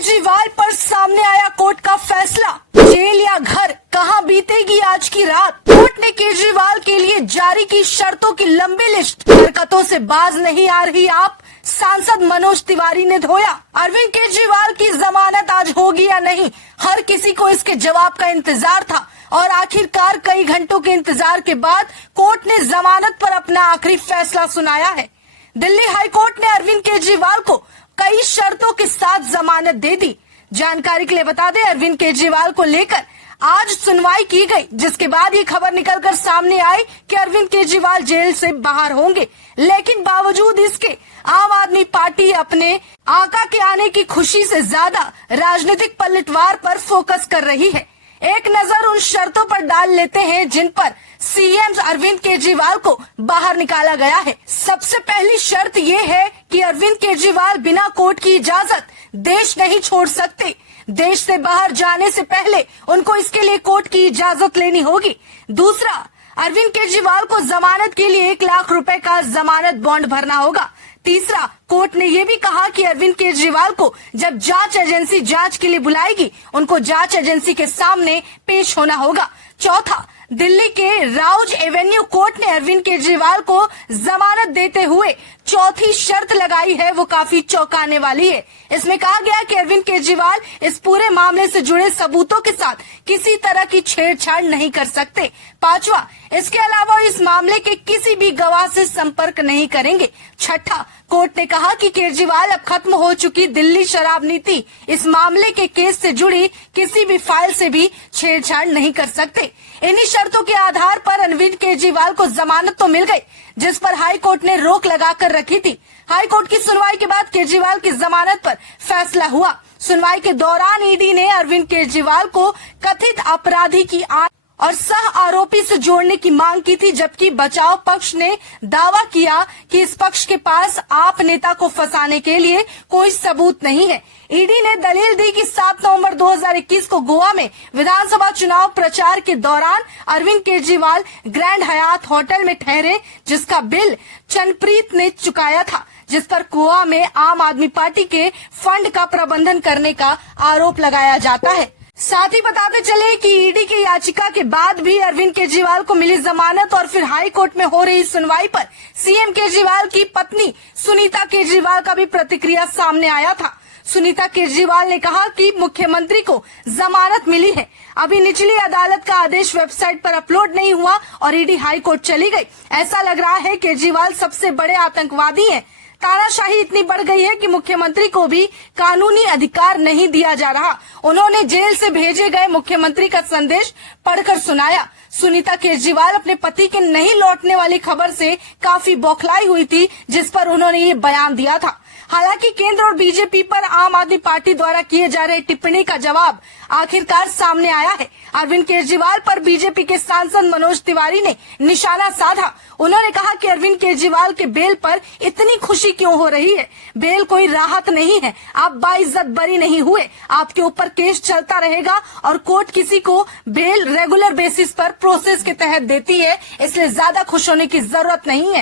केजरीवाल पर सामने आया कोर्ट का फैसला। जेल या घर, कहां बीतेगी आज की रात। कोर्ट ने केजरीवाल के लिए जारी की शर्तों की लंबी लिस्ट। हरकतों से बाज नहीं आ रही आप, सांसद मनोज तिवारी ने धोया। अरविंद केजरीवाल की जमानत आज होगी या नहीं, हर किसी को इसके जवाब का इंतजार था और आखिरकार कई घंटों के इंतजार के बाद कोर्ट ने जमानत पर अपना आखिरी फैसला सुनाया है। दिल्ली हाई कोर्ट ने अरविंद केजरीवाल को कई शर्तों के साथ जमानत दे दी। जानकारी के लिए बता दें, अरविंद केजरीवाल को लेकर आज सुनवाई की गई, जिसके बाद ये खबर निकलकर सामने आई कि अरविंद केजरीवाल जेल से बाहर होंगे। लेकिन बावजूद इसके आम आदमी पार्टी अपने आका के आने की खुशी से ज्यादा राजनीतिक पलटवार पर फोकस कर रही है। एक नजर उन शर्तों पर डाल लेते हैं जिन पर सीएम अरविंद केजरीवाल को बाहर निकाला गया है। सबसे पहली शर्त ये है कि अरविंद केजरीवाल बिना कोर्ट की इजाजत देश नहीं छोड़ सकते। देश से बाहर जाने से पहले उनको इसके लिए कोर्ट की इजाजत लेनी होगी। दूसरा, अरविंद केजरीवाल को जमानत के लिए 1 लाख रुपए का जमानत बॉन्ड भरना होगा। तीसरा, कोर्ट ने ये भी कहा कि अरविंद केजरीवाल को जब जांच एजेंसी जांच के लिए बुलाएगी, उनको जांच एजेंसी के सामने पेश होना होगा। चौथा, दिल्ली के राउज एवेन्यू कोर्ट ने अरविंद केजरीवाल को जमानत देते हुए चौथी शर्त लगाई है, वो काफी चौंकाने वाली है। इसमें कहा गया कि अरविंद केजरीवाल इस पूरे मामले से जुड़े सबूतों के साथ किसी तरह की छेड़छाड़ नहीं कर सकते। पांचवा, इसके अलावा इस मामले के किसी भी गवाह से संपर्क नहीं करेंगे। छठा, कोर्ट ने कहा कि केजरीवाल अब खत्म हो चुकी दिल्ली शराब नीति इस मामले के केस से जुड़ी किसी भी फाइल से भी छेड़छाड़ नहीं कर सकते। इन्हीं शर्तों के आधार पर अरविंद केजरीवाल को जमानत तो मिल गई, जिस पर हाई कोर्ट ने रोक लगाकर रखी थी। हाई कोर्ट की सुनवाई के बाद केजरीवाल की जमानत पर फैसला हुआ। सुनवाई के दौरान ईडी ने अरविंद केजरीवाल को कथित अपराधी की और सह आरोपी से जोड़ने की मांग की थी, जबकि बचाव पक्ष ने दावा किया कि इस पक्ष के पास आप नेता को फंसाने के लिए कोई सबूत नहीं है। ईडी ने दलील दी कि 7 नवंबर 2021 को गोवा में विधानसभा चुनाव प्रचार के दौरान Arvind Kejriwal grand Hyatt hotel में ठहरे, जिसका बिल चनप्रीत ने चुकाया था, जिस पर गोवा में आम आदमी पार्टी के फंड का प्रबंधन करने का आरोप लगाया जाता है। साथ ही बताते चले कि ईडी की याचिका के बाद भी अरविंद केजरीवाल को मिली जमानत और फिर हाई कोर्ट में हो रही सुनवाई पर सीएम केजरीवाल की पत्नी सुनीता केजरीवाल का भी प्रतिक्रिया सामने आया था। सुनीता केजरीवाल ने कहा कि मुख्यमंत्री को जमानत मिली है, अभी निचली अदालत का आदेश वेबसाइट पर अपलोड नहीं हुआ और ईडी हाई कोर्ट चली गई। ऐसा लग रहा है केजरीवाल सबसे बड़े आतंकवादी हैं। तानाशाही इतनी बढ़ गई है कि मुख्यमंत्री को भी कानूनी अधिकार नहीं दिया जा रहा। उन्होंने जेल से भेजे गए मुख्यमंत्री का संदेश पढ़कर सुनाया। सुनीता केजरीवाल अपने पति के नहीं लौटने वाली खबर से काफी बौखलाई हुई थी, जिस पर उन्होंने ये बयान दिया था। हालांकि केंद्र और बीजेपी पर आम आदमी पार्टी द्वारा किए जा रहे टिप्पणी का जवाब आखिरकार सामने आया है। अरविंद केजरीवाल पर बीजेपी के सांसद मनोज तिवारी ने निशाना साधा। उन्होंने कहा कि अरविंद केजरीवाल के बेल पर इतनी खुशी क्यों हो रही है, बेल कोई राहत नहीं है, आप बाइज्जत बरी नहीं हुए, आपके ऊपर केस चलता रहेगा और कोर्ट किसी को बेल रेगुलर बेसिस पर प्रोसेस के तहत देती है, इसलिए ज्यादा खुश होने की जरूरत नहीं है।